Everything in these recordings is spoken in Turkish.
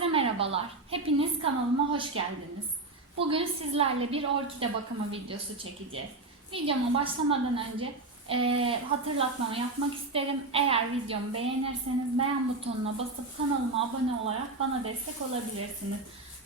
Herkese merhabalar. Hepiniz kanalıma hoş geldiniz. Bugün sizlerle bir orkide bakımı videosu çekeceğiz. Videoma başlamadan önce eee, hatırlatmamı yapmak isterim. Eğer videomu beğenirseniz beğen butonuna basıp kanalıma abone olarak bana destek olabilirsiniz.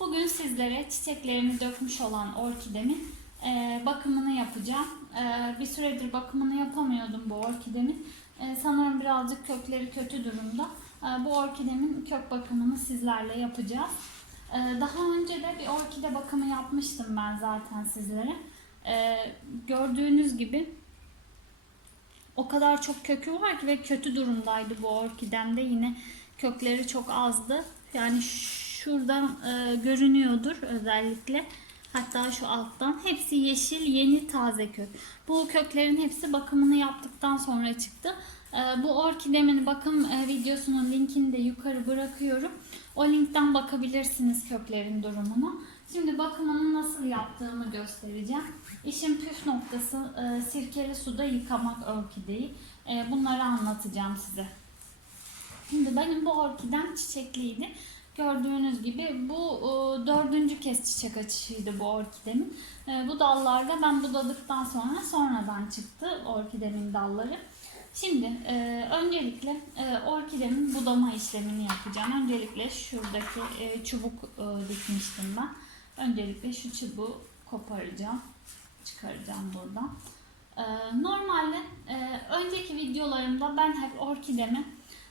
Bugün sizlere çiçeklerimi dökmüş olan orkidemin eee, bakımını yapacağım. Eee, bir süredir bakımını yapamıyordum bu orkidemin. Eee, sanırım birazcık kökleri kötü durumda. Eee, bu orkidemin kök bakımını sizlerle yapacağız. Eee, daha önce de bir orkide bakımı yapmıştım ben zaten sizlere. Eee, gördüğünüz gibi o kadar çok kökü var ki ve kötü durumdaydı bu orkidemde. Yine kökleri çok azdı. Yani şuradan e, görünüyordur özellikle. Hatta şu alttan. Hepsi yeşil, yeni, taze kök. Bu köklerin hepsi bakımını yaptıktan sonra çıktı. E, bu orkidemin bakım e, videosunun linkini de yukarı bırakıyorum. O linkten bakabilirsiniz köklerin durumuna. Şimdi bakımını nasıl yaptığımı göstereceğim. İşin püf noktası e, sirkeli suda yıkamak orkideyi. E, bunları anlatacağım size. Şimdi benim bu orkidem çiçekliydi. Gördüğünüz gibi bu dördüncü kez çiçek açışıydı bu orkidemin. E, bu dallarda ben budadıktan sonra sonradan çıktı orkidemin dalları. Şimdi e, öncelikle e, orkidemin budama işlemini yapacağım. Öncelikle şuradaki e, çubuk e, dikmiştim ben. Öncelikle şu çubuğu koparacağım. Çıkaracağım buradan. E, normalde e, önceki videolarımda ben hep orkidemi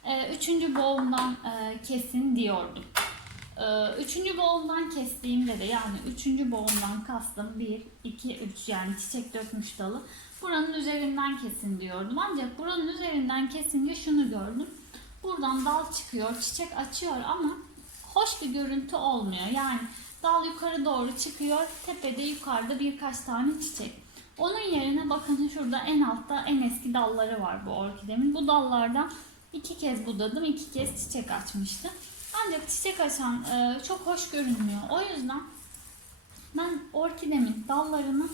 e, üçüncü boğumdan e, kesin diyordum. E, üçüncü boğumdan kestiğimde de yani üçüncü boğumdan kastım 1, 2, 3 yani çiçek dökmüş dalı. Buranın üzerinden kesin diyordum. Ancak buranın üzerinden kesince şunu gördüm. Buradan dal çıkıyor, çiçek açıyor ama hoş bir görüntü olmuyor. Yani dal yukarı doğru çıkıyor, tepede yukarıda birkaç tane çiçek. Onun yerine bakın şurada en altta en eski dalları var bu orkidemin. Bu dallardan iki kez budadım, iki kez çiçek açmıştı. Ancak çiçek açan e, çok hoş görünmüyor. O yüzden ben orkidemin dallarını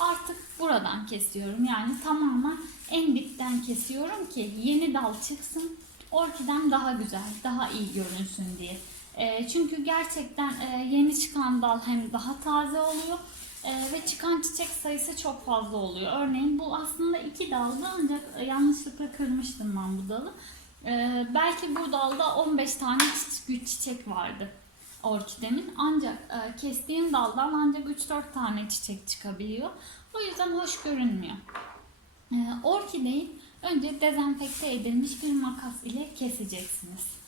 artık buradan kesiyorum. Yani tamamen en dipten kesiyorum ki yeni dal çıksın. Orkidem daha güzel, daha iyi görünsün diye. E, çünkü gerçekten e, yeni çıkan dal hem daha taze oluyor e, ve çıkan çiçek sayısı çok fazla oluyor. Örneğin bu aslında iki daldı ancak yanlışlıkla kırmıştım ben bu dalı. Belki bu dalda 15 tane çi- çiçek vardı orkidemin. Ancak e, kestiğim daldan ancak 3-4 tane çiçek çıkabiliyor. O yüzden hoş görünmüyor. E, orkideyi önce dezenfekte edilmiş bir makas ile keseceksiniz.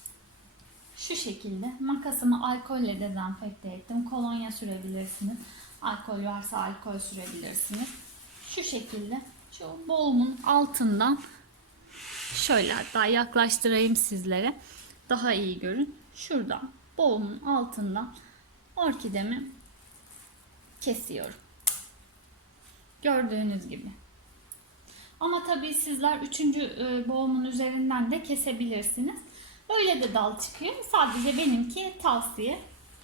Şu şekilde makasımı alkolle dezenfekte ettim. Kolonya sürebilirsiniz. Alkol varsa alkol sürebilirsiniz. Şu şekilde şu boğumun altından şöyle hatta yaklaştırayım sizlere. Daha iyi görün. Şuradan boğumun altından orkidemi kesiyorum. Gördüğünüz gibi. Ama tabii sizler üçüncü e, boğumun üzerinden de kesebilirsiniz. Öyle de dal çıkıyor. Sadece benimki tavsiye.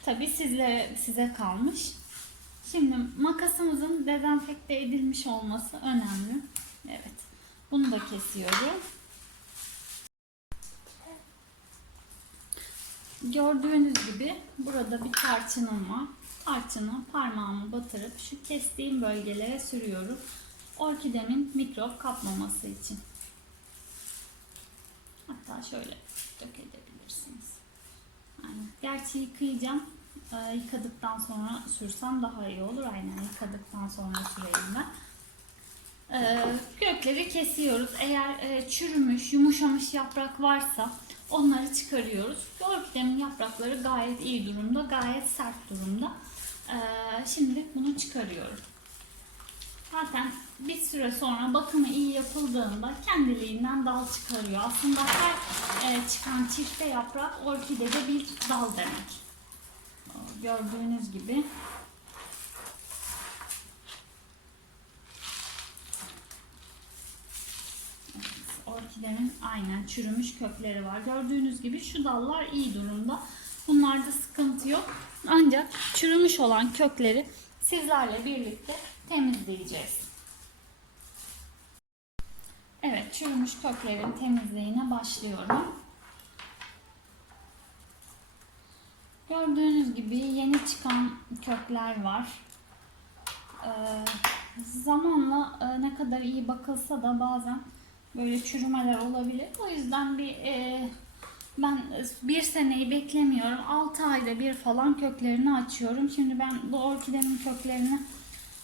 Tabii sizlere size kalmış. Şimdi makasımızın dezenfekte edilmiş olması önemli. Evet. Bunu da kesiyorum. Gördüğünüz gibi burada bir tarçınım var. Tarçını parmağımı batırıp şu kestiğim bölgelere sürüyorum. Orkidemin mikrop kapmaması için. Hatta şöyle dökebilirsiniz. Aynen. Gerçi yıkayacağım. Ee, yıkadıktan sonra sürsem daha iyi olur. Aynen yıkadıktan sonra süreyim ben. Ee, kökleri kesiyoruz. Eğer e, çürümüş, yumuşamış yaprak varsa onları çıkarıyoruz. Orkidemin yaprakları gayet iyi durumda, gayet sert durumda. Ee, şimdi bunu çıkarıyorum. Zaten bir süre sonra bakımı iyi yapıldığında kendiliğinden dal çıkarıyor. Aslında her e, çıkan çifte yaprak orkidede bir dal demek. Gördüğünüz gibi. Orkidenin aynen çürümüş kökleri var. Gördüğünüz gibi şu dallar iyi durumda. Bunlarda sıkıntı yok. Ancak çürümüş olan kökleri sizlerle birlikte temizleyeceğiz. Evet, çürümüş köklerin temizliğine başlıyorum. Gördüğünüz gibi yeni çıkan kökler var. Ee, zamanla e, ne kadar iyi bakılsa da bazen böyle çürümeler olabilir. O yüzden bir e, ben bir seneyi beklemiyorum. 6 ayda bir falan köklerini açıyorum. Şimdi ben bu orkidenin köklerini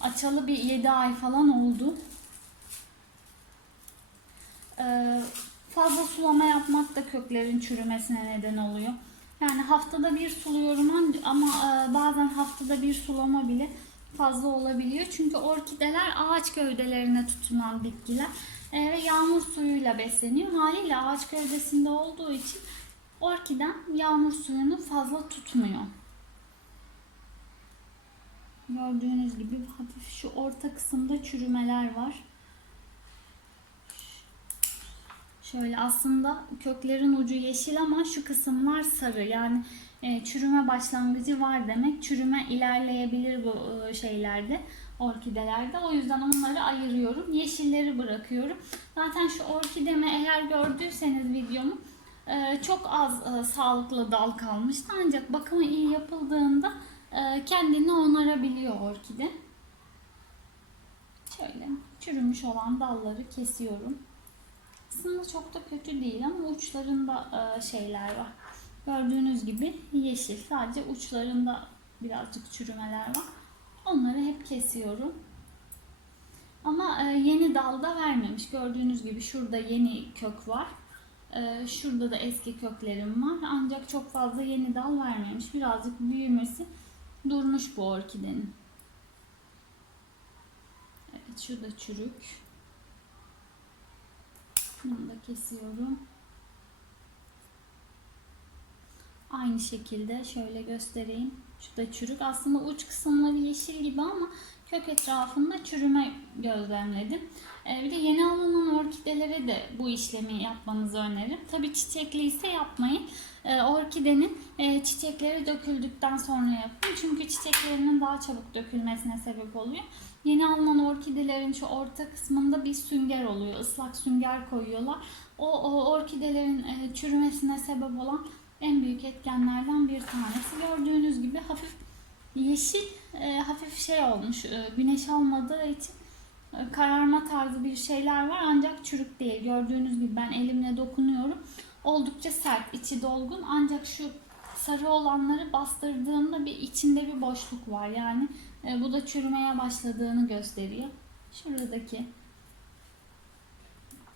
açalı bir 7 ay falan oldu. Ee, fazla sulama yapmak da köklerin çürümesine neden oluyor. Yani haftada bir suluyorum ama e, bazen haftada bir sulama bile fazla olabiliyor. Çünkü orkideler ağaç gövdelerine tutunan bitkiler ve yağmur suyuyla besleniyor. Haliyle ağaç gövdesinde olduğu için orkiden yağmur suyunu fazla tutmuyor. Gördüğünüz gibi hafif şu orta kısımda çürümeler var. Şöyle aslında köklerin ucu yeşil ama şu kısımlar sarı. Yani e, çürüme başlangıcı var demek. Çürüme ilerleyebilir bu e, şeylerde, orkidelerde. O yüzden onları ayırıyorum. Yeşilleri bırakıyorum. Zaten şu orkidemi eğer gördüyseniz videomu e, çok az e, sağlıklı dal kalmıştı. Ancak bakımı iyi yapıldığında e, kendini onarabiliyor orkide. Şöyle çürümüş olan dalları kesiyorum. Aslında çok da kötü değil ama uçlarında şeyler var. Gördüğünüz gibi yeşil. Sadece uçlarında birazcık çürümeler var. Onları hep kesiyorum. Ama e, yeni dalda vermemiş. Gördüğünüz gibi şurada yeni kök var. E, Şurada da eski köklerim var. Ancak çok fazla yeni dal vermemiş. Birazcık büyümesi durmuş bu orkidenin. Evet şu da çürük. Bunu da kesiyorum. Aynı şekilde şöyle göstereyim. Şu da çürük. Aslında uç kısımları yeşil gibi ama kök etrafında çürüme gözlemledim. Ee, bir de yeni alınan orkidelere de bu işlemi yapmanızı öneririm. Tabi çiçekli ise yapmayın. Ee, orkidenin e, çiçekleri döküldükten sonra yapın. Çünkü çiçeklerinin daha çabuk dökülmesine sebep oluyor. Yeni alınan orkidelerin şu orta kısmında bir sünger oluyor. Islak sünger koyuyorlar. O, o orkidelerin e, çürümesine sebep olan en büyük etkenlerden bir tanesi. Gördüğünüz gibi hafif yeşil, e, hafif şey olmuş. E, güneş almadığı için e, kararma tarzı bir şeyler var ancak çürük değil. Gördüğünüz gibi ben elimle dokunuyorum. Oldukça sert, içi dolgun ancak şu sarı olanları bastırdığımda bir içinde bir boşluk var. Yani e, bu da çürümeye başladığını gösteriyor. Şuradaki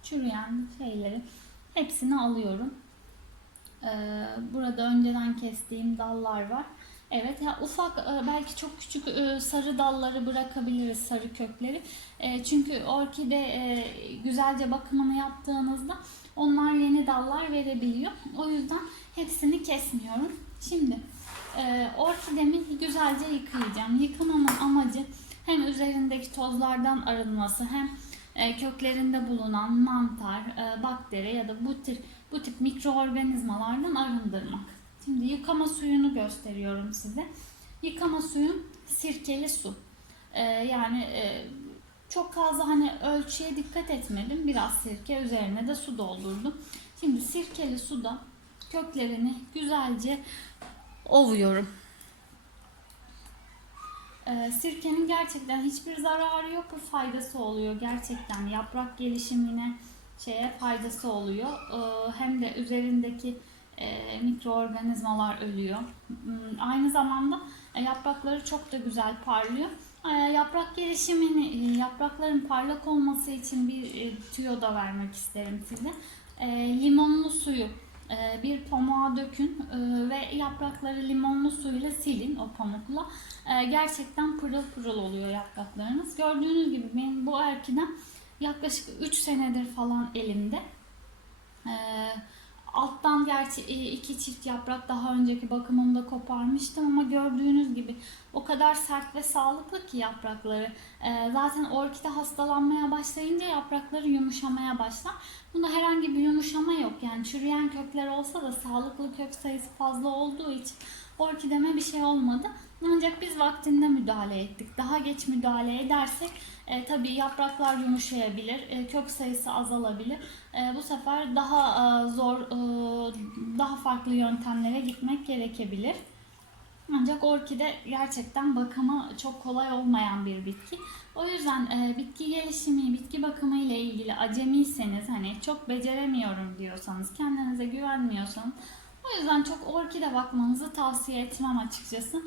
çürüyen şeyleri hepsini alıyorum. Ee, burada önceden kestiğim dallar var. Evet ya ufak e, belki çok küçük e, sarı dalları bırakabiliriz sarı kökleri. E, Çünkü orkide güzelce bakımını yaptığınızda onlar yeni dallar verebiliyor. O yüzden hepsini kesmiyorum. Şimdi orkidemi güzelce yıkayacağım. Yıkamamın amacı hem üzerindeki tozlardan arınması hem köklerinde bulunan mantar, bakteri ya da bu tür bu tip mikroorganizmalardan arındırmak. Şimdi yıkama suyunu gösteriyorum size. Yıkama suyum sirkeli su. E, yani e, çok fazla hani ölçüye dikkat etmedim. Biraz sirke üzerine de su doldurdum. Şimdi sirkeli suda köklerini güzelce ovuyorum. Ee, sirkenin gerçekten hiçbir zararı yok. Faydası oluyor gerçekten. Yaprak gelişimine şeye faydası oluyor. Ee, hem de üzerindeki e, mikroorganizmalar ölüyor. Hmm, Aynı zamanda e, yaprakları çok da güzel parlıyor. E, yaprak gelişimini, yaprakların parlak olması için bir tüyo da vermek isterim size. Limonlu suyu bir pamuğa dökün ve yaprakları limonlu suyla silin o pamukla. Gerçekten pırıl pırıl oluyor yapraklarınız. Gördüğünüz gibi benim bu erkiden yaklaşık 3 senedir falan elimde. E, alttan gerçi e, iki çift yaprak daha önceki bakımımda koparmıştım ama gördüğünüz gibi o kadar sert ve sağlıklı ki yaprakları. E, zaten orkide hastalanmaya başlayınca yaprakları yumuşamaya başlar. Bunda herhangi bir yumuşama yok. Yani çürüyen kökler olsa da sağlıklı kök sayısı fazla olduğu için orkideme bir şey olmadı. Ancak biz vaktinde müdahale ettik. Daha geç müdahale edersek e, tabii yapraklar yumuşayabilir, e, kök sayısı azalabilir. E, bu sefer daha e, zor, e, daha farklı yöntemlere gitmek gerekebilir. Ancak orkide gerçekten bakımı çok kolay olmayan bir bitki. O yüzden e, bitki gelişimi, bitki bakımı ile ilgili acemiyseniz hani çok beceremiyorum diyorsanız, kendinize güvenmiyorsanız o yüzden çok orkide bakmanızı tavsiye etmem açıkçası.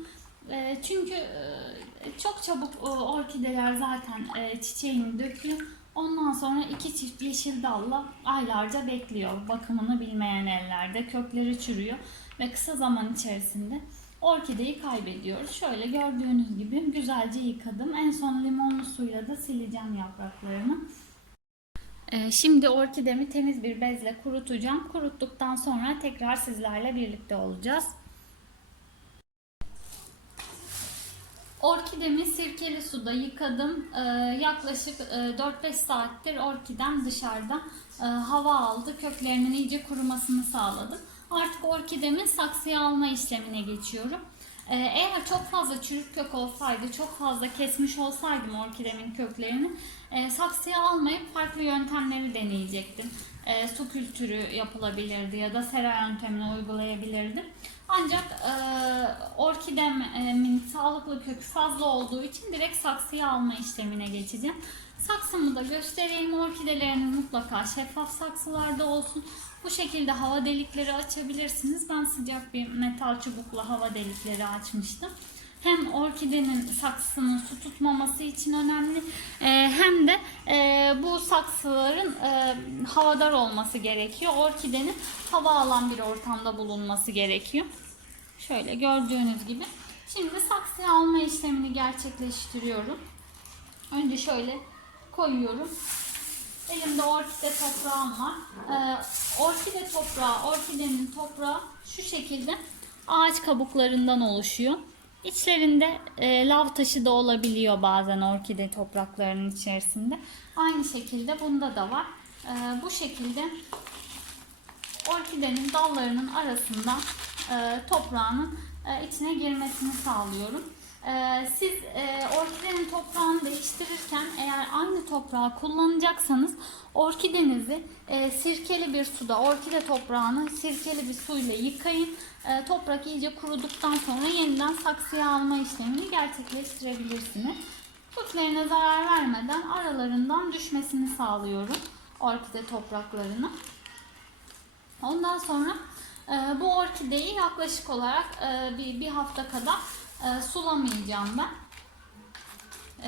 E, çünkü e, çok çabuk e, orkideler zaten e, çiçeğini döküyor. Ondan sonra iki çift yeşil dalla aylarca bekliyor. Bakımını bilmeyen ellerde kökleri çürüyor ve kısa zaman içerisinde orkideyi kaybediyoruz. Şöyle gördüğünüz gibi güzelce yıkadım. En son limonlu suyla da sileceğim yapraklarını. Ee, Şimdi orkidemi temiz bir bezle kurutacağım. Kuruttuktan sonra tekrar sizlerle birlikte olacağız. Orkidemi sirkeli suda yıkadım. Ee, yaklaşık e, 4-5 saattir orkidem dışarıda e, hava aldı. Köklerinin iyice kurumasını sağladım. Artık orkidemi saksıya alma işlemine geçiyorum. Ee, eğer çok fazla çürük kök olsaydı, çok fazla kesmiş olsaydım orkidemin köklerini e, saksıya almayıp farklı yöntemleri deneyecektim. E, su kültürü yapılabilirdi ya da sera yöntemini uygulayabilirdim. Ancak e, orkidemin sağlıklı kökü fazla olduğu için direkt saksıya alma işlemine geçeceğim. Saksımı da göstereyim. Orkideleriniz mutlaka şeffaf saksılarda olsun. Bu şekilde hava delikleri açabilirsiniz. Ben sıcak bir metal çubukla hava delikleri açmıştım. Hem orkidenin saksısının su tutmaması için önemli e, hem de e, bu saksıların e, havadar olması gerekiyor. Orkidenin hava alan bir ortamda bulunması gerekiyor. Şöyle gördüğünüz gibi. Şimdi saksıya alma işlemini gerçekleştiriyorum. Önce şöyle koyuyorum. Elimde orkide toprağım var. Ee, orkide toprağı, orkidenin toprağı şu şekilde ağaç kabuklarından oluşuyor. İçlerinde e, lav taşı da olabiliyor bazen orkide topraklarının içerisinde. Aynı şekilde bunda da var. Ee, bu şekilde orkidenin dallarının arasında e, toprağının e, içine girmesini sağlıyorum. E, siz e, orkidenin toprağını değiştirirken eğer aynı toprağı kullanacaksanız orkidenizi e, sirkeli bir suda orkide toprağını sirkeli bir suyla yıkayın. E, toprak iyice kuruduktan sonra yeniden saksıya alma işlemini gerçekleştirebilirsiniz. Köklerine zarar vermeden aralarından düşmesini sağlıyorum orkide topraklarını. Ondan sonra e, bu orkideyi yaklaşık olarak e, bir hafta kadar e, sulamayacağım ben.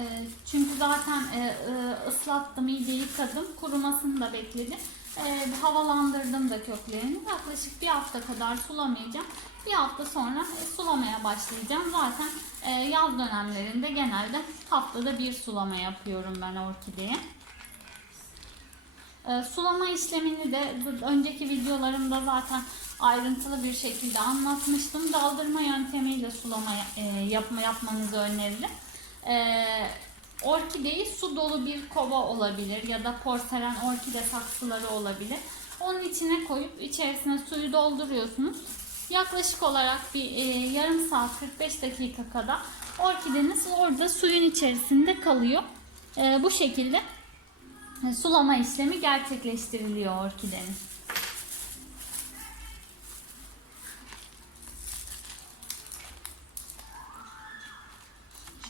E, çünkü zaten e, e, ıslattım, iyice yıkadım. Kurumasını da bekledim. E, havalandırdım da köklerini. Yaklaşık bir hafta kadar sulamayacağım. Bir hafta sonra e, sulamaya başlayacağım. Zaten e, yaz dönemlerinde genelde haftada bir sulama yapıyorum ben orkideye. E, sulama işlemini de önceki videolarımda zaten ayrıntılı bir şekilde anlatmıştım. Daldırma yöntemiyle sulama e, yapma yapmanızı öneririm. E, orkideyi su dolu bir kova olabilir ya da porselen orkide saksıları olabilir. Onun içine koyup içerisine suyu dolduruyorsunuz. Yaklaşık olarak bir e, yarım saat 45 dakika kadar orkideniz orada suyun içerisinde kalıyor. E, bu şekilde sulama işlemi gerçekleştiriliyor orkidenin.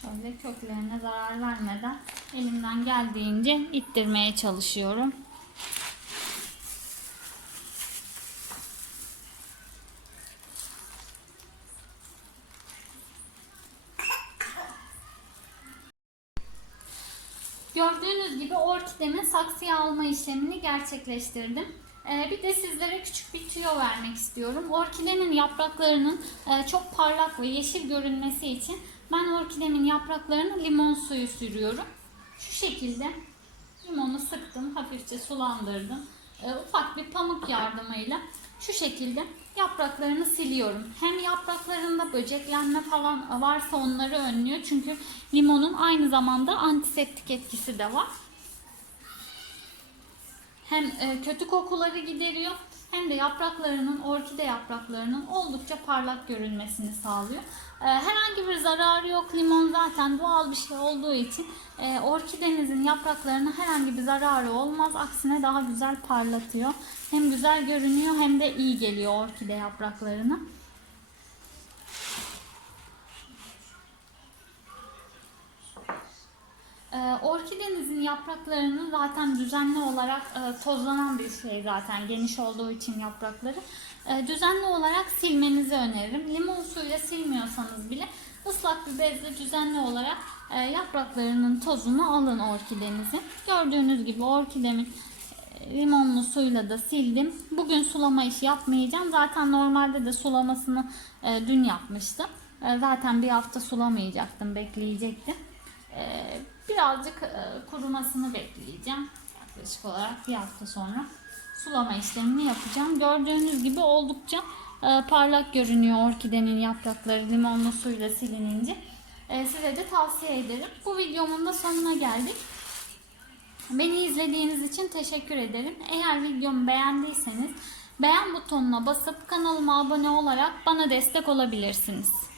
Şöyle köklerine zarar vermeden elimden geldiğince ittirmeye çalışıyorum. Gördüğünüz gibi orkidemin saksıya alma işlemini gerçekleştirdim. Ee, bir de sizlere küçük bir tüyo vermek istiyorum. Orkidenin yapraklarının e, çok parlak ve yeşil görünmesi için ben orkidemin yapraklarına limon suyu sürüyorum. Şu şekilde limonu sıktım, hafifçe sulandırdım. Ee, ufak bir pamuk yardımıyla şu şekilde yapraklarını siliyorum. Hem yapraklarında böceklenme falan varsa onları önlüyor. Çünkü limonun aynı zamanda antiseptik etkisi de var. Hem e, kötü kokuları gideriyor hem de yapraklarının, orkide yapraklarının oldukça parlak görünmesini sağlıyor. E, herhangi bir zararı yok. Limon zaten doğal bir şey olduğu için e, orkidenizin yapraklarına herhangi bir zararı olmaz. Aksine daha güzel parlatıyor. Hem güzel görünüyor hem de iyi geliyor orkide yapraklarına. Ee, orkidenizin yapraklarının zaten düzenli olarak e, tozlanan bir şey zaten geniş olduğu için yaprakları. E, düzenli olarak silmenizi öneririm. Limon suyuyla silmiyorsanız bile ıslak bir bezle düzenli olarak e, yapraklarının tozunu alın orkidenizin. Gördüğünüz gibi orkidemin e, limonlu suyla da sildim. Bugün sulama işi yapmayacağım. Zaten normalde de sulamasını e, dün yapmıştım. E, zaten bir hafta sulamayacaktım, bekleyecektim. E, birazcık e, kurumasını bekleyeceğim. Yaklaşık olarak bir hafta sonra sulama işlemini yapacağım. Gördüğünüz gibi oldukça e, parlak görünüyor orkidenin yaprakları limonlu suyla silinince. E, size de tavsiye ederim. Bu videomun da sonuna geldik. Beni izlediğiniz için teşekkür ederim. Eğer videomu beğendiyseniz beğen butonuna basıp kanalıma abone olarak bana destek olabilirsiniz.